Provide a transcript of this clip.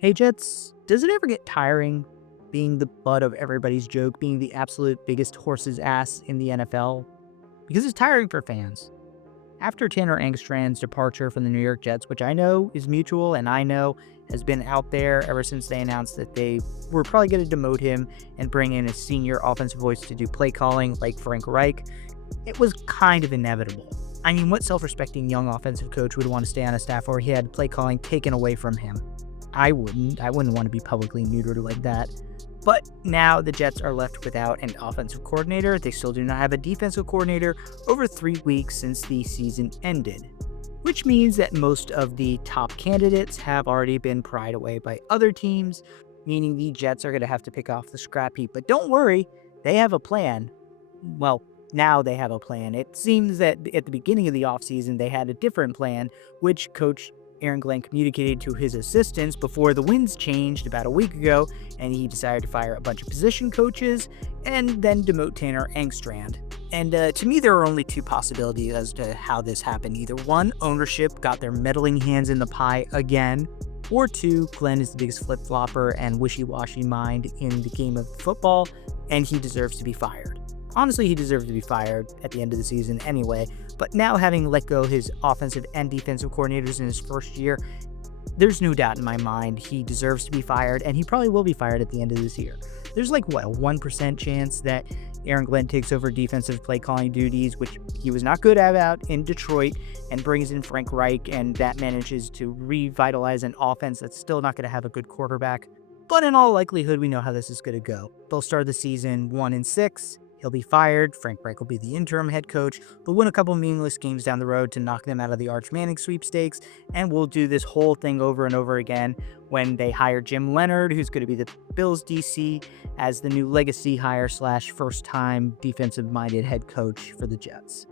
Hey Jets, does it ever get tiring being the butt of everybody's joke, being the absolute biggest horse's ass in the NFL? Because it's tiring for fans. After Tanner Engstrand's departure from the New York Jets, which I know is mutual and I know has been out there ever since they announced that they were probably going to demote him and bring in a senior offensive voice to do play calling like Frank Reich, it was kind of inevitable. I mean, what self-respecting young offensive coach would want to stay on a staff where he had play calling taken away from him? I wouldn't. I wouldn't want to be publicly neutered like that. But now the Jets are left without an offensive coordinator. They still do not have a defensive coordinator over 3 weeks since the season ended, which means that most of the top candidates have already been pried away by other teams, meaning the Jets are going to have to pick off the scrap heap. But don't worry, they have a plan. Well, now they have a plan. It seems that at the beginning of the offseason, they had a different plan, which Coach Aaron Glenn communicated to his assistants before the winds changed about a week ago, and he decided to fire a bunch of position coaches and then demote Tanner Engstrand. And to me, there are only two possibilities as to how this happened. Either one, ownership got their meddling hands in the pie again, or two, Glenn is the biggest flip-flopper and wishy-washy mind in the game of football, and he deserves to be fired. Honestly, he deserved to be fired at the end of the season anyway, but now having let go his offensive and defensive coordinators in his first year, there's no doubt in my mind he deserves to be fired, and he probably will be fired at the end of this year. There's like, what, a 1% chance that Aaron Glenn takes over defensive play calling duties, which he was not good at in Detroit, and brings in Frank Reich, and that manages to revitalize an offense that's still not going to have a good quarterback. But in all likelihood, we know how this is going to go. They'll start the season 1-6. He'll be fired. Frank Reich will be the interim head coach. They'll win a couple meaningless games down the road to knock them out of the Arch Manning sweepstakes. And we'll do this whole thing over and over again when they hire Jim Leonard, who's going to be the Bills DC, as the new legacy hire / first-time defensive-minded head coach for the Jets.